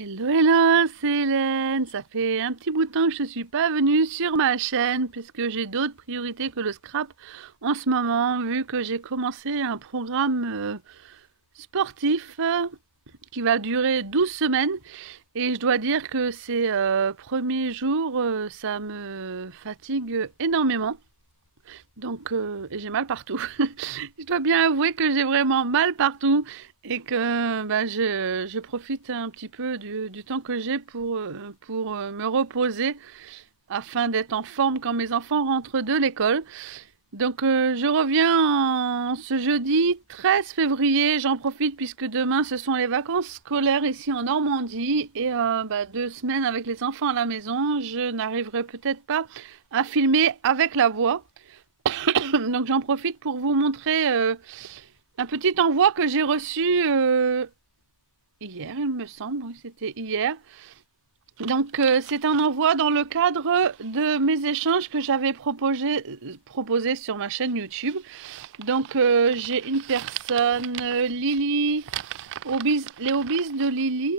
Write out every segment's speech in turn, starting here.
Hello, hello, c'est Hélène. Ça fait un petit bout de temps que je ne suis pas venue sur ma chaîne puisque j'ai d'autres priorités que le scrap en ce moment, vu que j'ai commencé un programme sportif qui va durer 12 semaines. Et je dois dire que ces premiers jours, ça me fatigue énormément. Donc, j'ai mal partout. Je dois bien avouer que j'ai vraiment mal partout et que bah, je profite un petit peu du temps que j'ai pour me reposer afin d'être en forme quand mes enfants rentrent de l'école. Donc, je reviens ce jeudi 13 février. J'en profite puisque demain, ce sont les vacances scolaires ici en Normandie et 2 semaines avec les enfants à la maison. Je n'arriverai peut-être pas à filmer avec la voix. Donc j'en profite pour vous montrer un petit envoi que j'ai reçu hier, il me semble, oui c'était hier. Donc c'est un envoi dans le cadre de mes échanges que j'avais proposé sur ma chaîne YouTube. Donc j'ai une personne, Lily, les hobbies de Lily,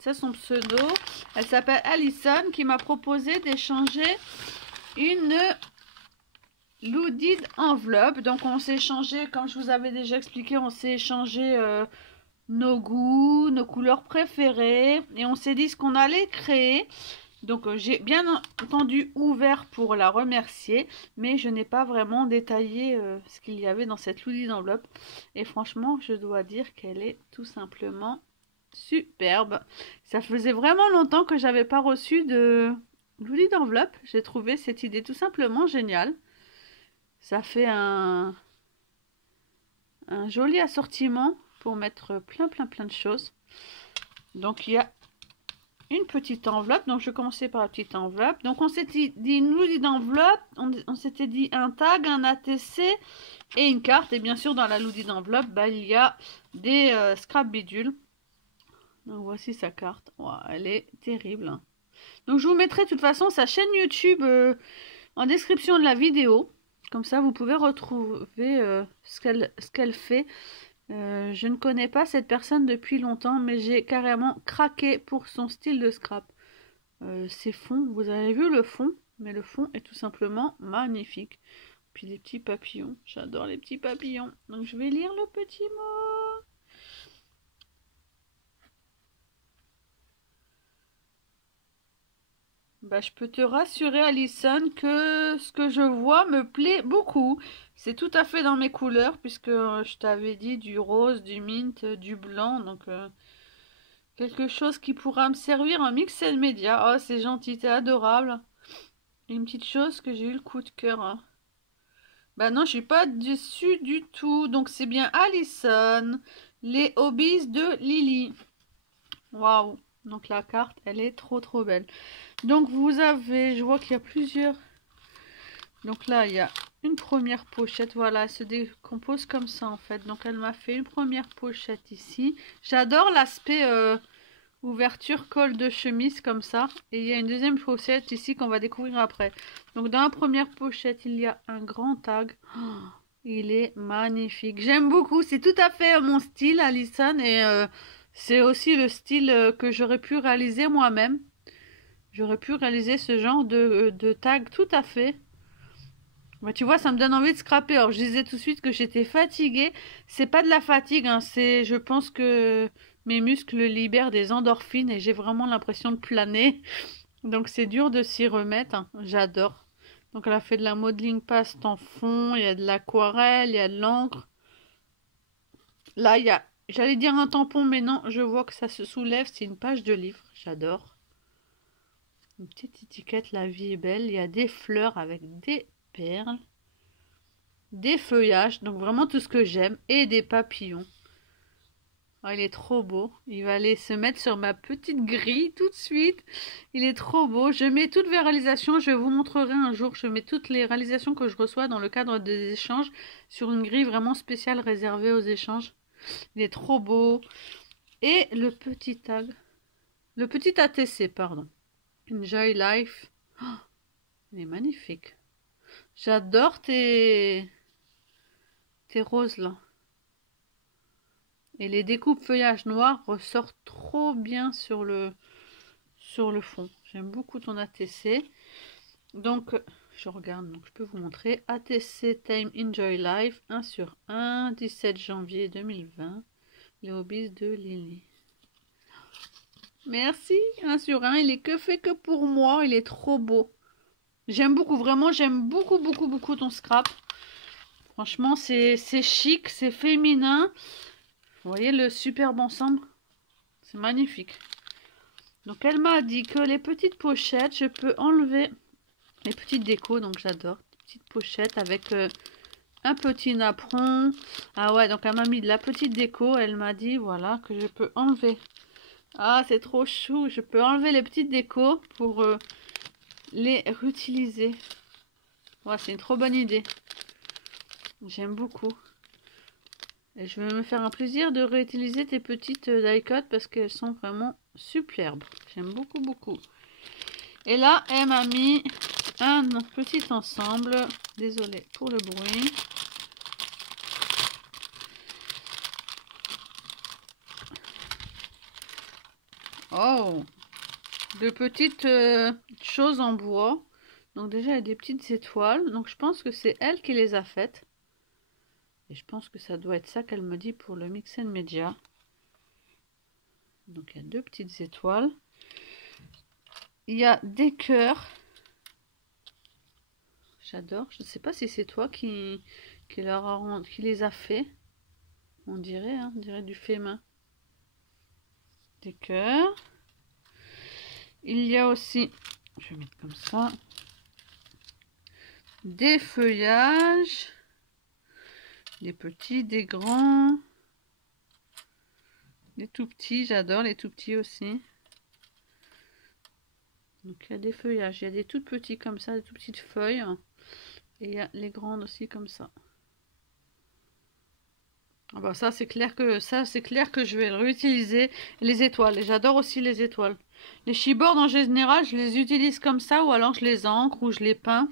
c'est son pseudo. Elle s'appelle Alison, qui m'a proposé d'échanger une Loaded enveloppe. Donc on s'est échangé, comme je vous avais déjà expliqué, on s'est échangé nos goûts, nos couleurs préférées, et on s'est dit ce qu'on allait créer. Donc j'ai bien entendu ouvert pour la remercier, mais je n'ai pas vraiment détaillé ce qu'il y avait dans cette Loaded enveloppe. Et franchement, je dois dire qu'elle est tout simplement superbe. Ça faisait vraiment longtemps que j'avais pas reçu de Loaded enveloppe. J'ai trouvé cette idée tout simplement géniale. Ça fait un joli assortiment pour mettre plein de choses. Donc il y a une petite enveloppe. Donc je vais commencer par la petite enveloppe. Donc on s'était dit une loaded enveloppe, on s'était dit un tag, un ATC et une carte. Et bien sûr dans la loaded enveloppe, il y a des scrap bidules. Donc voici sa carte. Wow, elle est terrible. Donc je vous mettrai de toute façon sa chaîne YouTube en description de la vidéo. Comme ça, vous pouvez retrouver ce qu'elle fait. Je ne connais pas cette personne depuis longtemps, mais j'ai carrément craqué pour son style de scrap. Ces fonds, vous avez vu le fond, mais le fond est tout simplement magnifique. Puis des petits papillons, j'adore les petits papillons. Donc je vais lire le petit mot. Je peux te rassurer, Alison, que ce que je vois me plaît beaucoup. C'est tout à fait dans mes couleurs, puisque je t'avais dit du rose, du mint, du blanc. Donc, quelque chose qui pourra me servir en mix and média. Oh, c'est gentil, c'est adorable. Une petite chose que j'ai eu le coup de cœur. Hein. Non, je suis pas déçue du tout. Donc, c'est bien Alison. Les hobbies de Lily. Waouh. Donc, la carte, elle est trop belle. Donc vous avez, je vois qu'il y a plusieurs. Donc là, il y a une première pochette. Voilà, elle se décompose comme ça en fait. Donc elle m'a fait une première pochette ici. J'adore l'aspect ouverture, col de chemise comme ça. Et il y a une deuxième pochette ici qu'on va découvrir après. Donc dans la première pochette, il y a un grand tag. Oh, il est magnifique. J'aime beaucoup. C'est tout à fait mon style, Alison. Et c'est aussi le style que j'aurais pu réaliser moi-même. J'aurais pu réaliser ce genre de tag tout à fait. Tu vois, ça me donne envie de scraper. Alors, je disais tout de suite que j'étais fatiguée. C'est pas de la fatigue, hein. Je pense que mes muscles libèrent des endorphines et j'ai vraiment l'impression de planer. Donc, c'est dur de s'y remettre. Hein. J'adore. Donc, elle a fait de la modeling paste en fond. Il y a de l'aquarelle, il y a de l'encre. Là, il y a, j'allais dire un tampon, mais non, je vois que ça se soulève. C'est une page de livre. J'adore. Une petite étiquette, la vie est belle. Il y a des fleurs avec des perles, des feuillages, donc vraiment tout ce que j'aime, et des papillons. Oh, il est trop beau. Il va aller se mettre sur ma petite grille tout de suite. Il est trop beau. Je mets toutes mes réalisations. Je vous montrerai un jour. Je mets toutes les réalisations que je reçois dans le cadre des échanges sur une grille vraiment spéciale réservée aux échanges. Il est trop beau. Et le petit tag. Le petit ATC, pardon. Enjoy life. Oh, il est magnifique. J'adore tes roses là. Et les découpes feuillage noir ressortent trop bien sur le fond. J'aime beaucoup ton ATC. Donc, je regarde, donc je peux vous montrer. ATC Time Enjoy Life 1/1, 17 janvier 2020. Les hobbies de Lily. Merci, 1/1. Il est que fait que pour moi. Il est trop beau. J'aime beaucoup, vraiment, j'aime beaucoup, beaucoup, beaucoup ton scrap. Franchement, c'est chic, c'est féminin. Vous voyez le superbe ensemble? C'est magnifique. Donc, elle m'a dit que les petites pochettes, je peux enlever les petites décos. Donc, j'adore. Petites pochettes avec un petit napperon. Ah ouais, donc elle m'a mis de la petite déco. Elle m'a dit, voilà, que je peux enlever. Ah, c'est trop chou. Je peux enlever les petites décos pour les réutiliser. Ouais, c'est une trop bonne idée. J'aime beaucoup. Et je vais me faire un plaisir de réutiliser tes petites die-cut parce qu'elles sont vraiment superbes. J'aime beaucoup, beaucoup. Et là, elle m'a mis un petit ensemble. Désolée pour le bruit. Oh! De petites choses en bois. Donc déjà, il y a des petites étoiles. Donc je pense que c'est elle qui les a faites. Et je pense que ça doit être ça qu'elle me dit pour le Mix Media. Donc il y a 2 petites étoiles. Il y a des cœurs. J'adore. Je ne sais pas si c'est toi qui les a fait. On dirait, hein, on dirait du fait main. Des cœurs. Il y a aussi, je vais mettre comme ça, des feuillages. Des petits, des grands. Des tout petits, j'adore les tout petits aussi. Donc il y a des feuillages, il y a des tout petits comme ça, des tout petites feuilles. Et il y a les grandes aussi comme ça. Ah bah ça c'est clair que je vais le réutiliser. Les étoiles, et j'adore aussi les étoiles. Les chipboards en général, je les utilise comme ça, ou alors je les encre ou je les peins.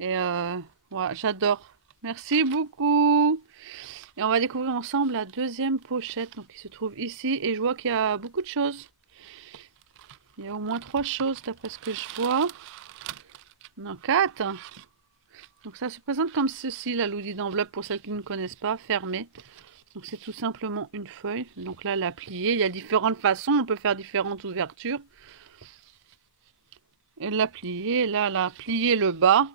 Et ouais, j'adore. Merci beaucoup. Et on va découvrir ensemble la deuxième pochette, donc qui se trouve ici. Et je vois qu'il y a beaucoup de choses. Il y a au moins 3 choses d'après ce que je vois. Non, 4. Donc ça se présente comme ceci, la l'outil d'enveloppe pour celles qui ne connaissent pas, fermée. Donc c'est tout simplement une feuille. Donc là, la plier. Il y a différentes façons, on peut faire différentes ouvertures. Et la plier, là, la plier le bas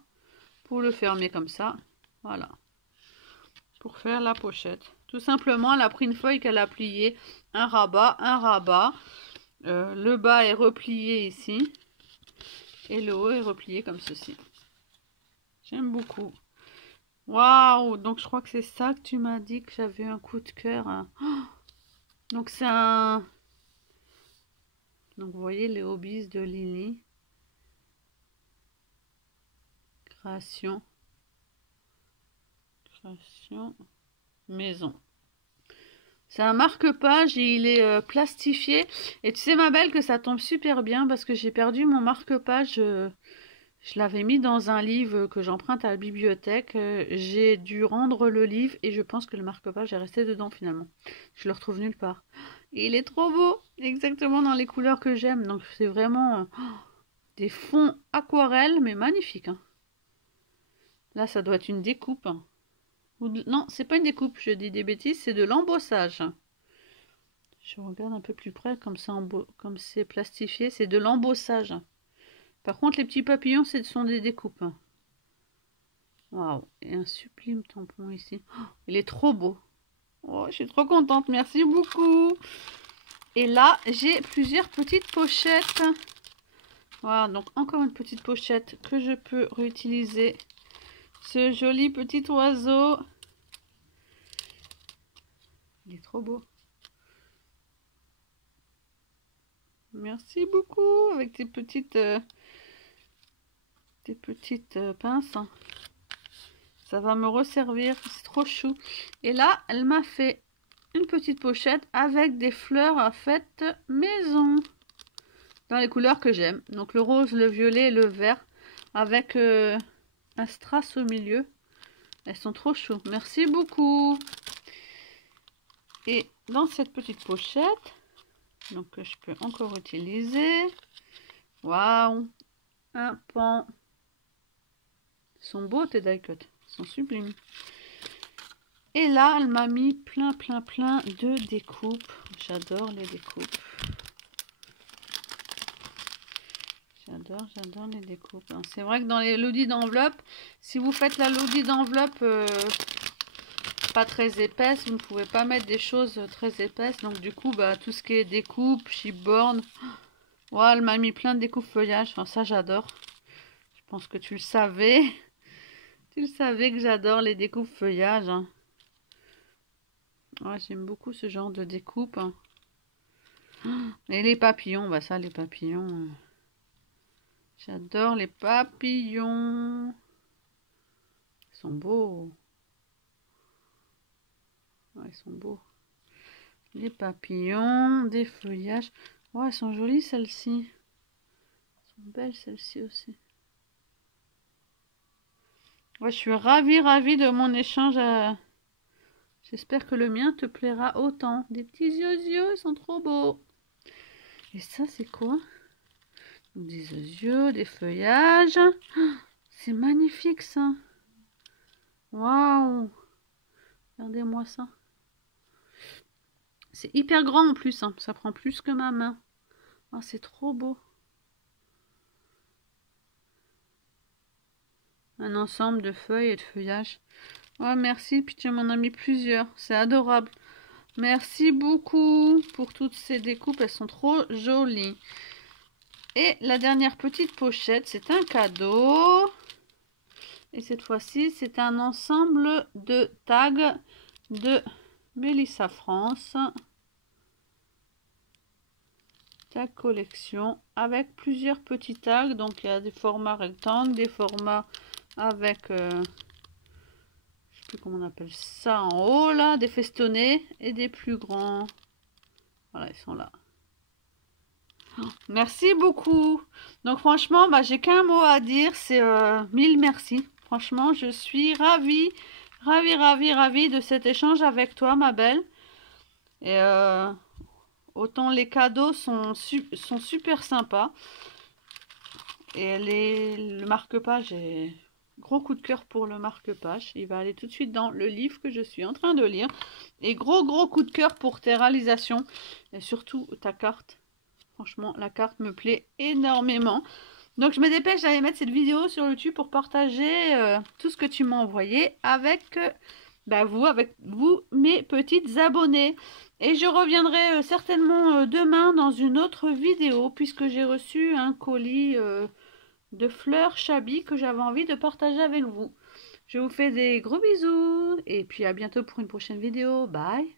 pour le fermer comme ça. Voilà. Pour faire la pochette. Tout simplement, elle a pris une feuille qu'elle a pliée, un rabat, un rabat. Le bas est replié ici. Et le haut est replié comme ceci. J'aime beaucoup. Waouh! Donc je crois que c'est ça que tu m'as dit que j'avais un coup de cœur. Hein. Oh, donc c'est un... Donc vous voyez les hobbies de Lily. Création. Création. Maison. C'est un marque-page et il est plastifié. Et tu sais ma belle que ça tombe super bien parce que j'ai perdu mon marque-page. Je l'avais mis dans un livre que j'emprunte à la bibliothèque. J'ai dû rendre le livre et je pense que le marque-page est resté dedans finalement. Je le retrouve nulle part. Et il est trop beau, exactement dans les couleurs que j'aime. Donc c'est vraiment des fonds aquarelles, mais magnifiques. Hein. Là, ça doit être une découpe. Non, c'est pas une découpe, je dis des bêtises, c'est de l'embossage. Je regarde un peu plus près, comme c'est plastifié, c'est de l'embossage. Par contre, les petits papillons, ce sont des découpes. Waouh, et un sublime tampon ici. Oh, il est trop beau. Oh, je suis trop contente, merci beaucoup. Et là, j'ai plusieurs petites pochettes. Voilà, donc encore une petite pochette que je peux réutiliser. Ce joli petit oiseau. Il est trop beau. Merci beaucoup avec tes petites pinces. Ça va me resservir, c'est trop chou. Et là, elle m'a fait une petite pochette avec des fleurs faites maison. Dans les couleurs que j'aime. Donc le rose, le violet et le vert. Avec un strass au milieu. Elles sont trop chou. Merci beaucoup. Et dans cette petite pochette, donc que je peux encore utiliser. Waouh! Un pan. Ils sont beaux tes die cuts. Ils sont sublimes. Et là, elle m'a mis plein de découpes. J'adore les découpes. J'adore les découpes. C'est vrai que dans les lodis d'enveloppe, si vous faites la lodie d'enveloppe pas très épaisse, vous ne pouvez pas mettre des choses très épaisses. Donc du coup, bah, tout ce qui est découpe, chipboard, ouais, elle m'a mis plein de découpes feuillage. Enfin, ça, j'adore. Je pense que tu le savais. Tu le savais que j'adore les découpes feuillage. Hein. Ouais, j'aime beaucoup ce genre de découpe. Hein. Et les papillons, bah ça, les papillons... J'adore les papillons. Ils sont beaux. Ouais, ils sont beaux. Les papillons, des feuillages. Ouais, elles sont jolies celles-ci. Elles sont belles celles-ci aussi. Ouais, je suis ravie de mon échange. J'espère que le mien te plaira autant. Des petits yeux, ils sont trop beaux. Et ça, c'est quoi? Des yeux, des feuillages. C'est magnifique ça. Waouh. Regardez-moi ça. C'est hyper grand en plus. Hein. Ça prend plus que ma main. Oh, c'est trop beau. Un ensemble de feuilles et de feuillages. Oh, merci. Puis tu m'en as mis plusieurs. C'est adorable. Merci beaucoup pour toutes ces découpes. Elles sont trop jolies. Et la dernière petite pochette, c'est un cadeau. Et cette fois-ci, c'est un ensemble de tags de Melissa France. Tag collection avec plusieurs petits tags. Donc il y a des formats rectangles, des formats avec, je sais plus comment on appelle ça en haut là, des festonnés et des plus grands. Voilà, ils sont là. Merci beaucoup. Donc franchement, bah, j'ai qu'un mot à dire, c'est mille merci. Franchement, je suis ravie de cet échange avec toi, ma belle. Et autant les cadeaux sont super sympas. Et le marque-page, j'ai gros coup de cœur pour le marque-page. Il va aller tout de suite dans le livre que je suis en train de lire. Et gros coup de cœur pour tes réalisations. Et surtout ta carte. Franchement, la carte me plaît énormément. Donc, je me dépêche d'aller mettre cette vidéo sur YouTube pour partager tout ce que tu m'as envoyé avec vous, mes petites abonnées. Et je reviendrai certainement demain dans une autre vidéo puisque j'ai reçu un colis de fleurs Chabi que j'avais envie de partager avec vous. Je vous fais des gros bisous et puis à bientôt pour une prochaine vidéo. Bye!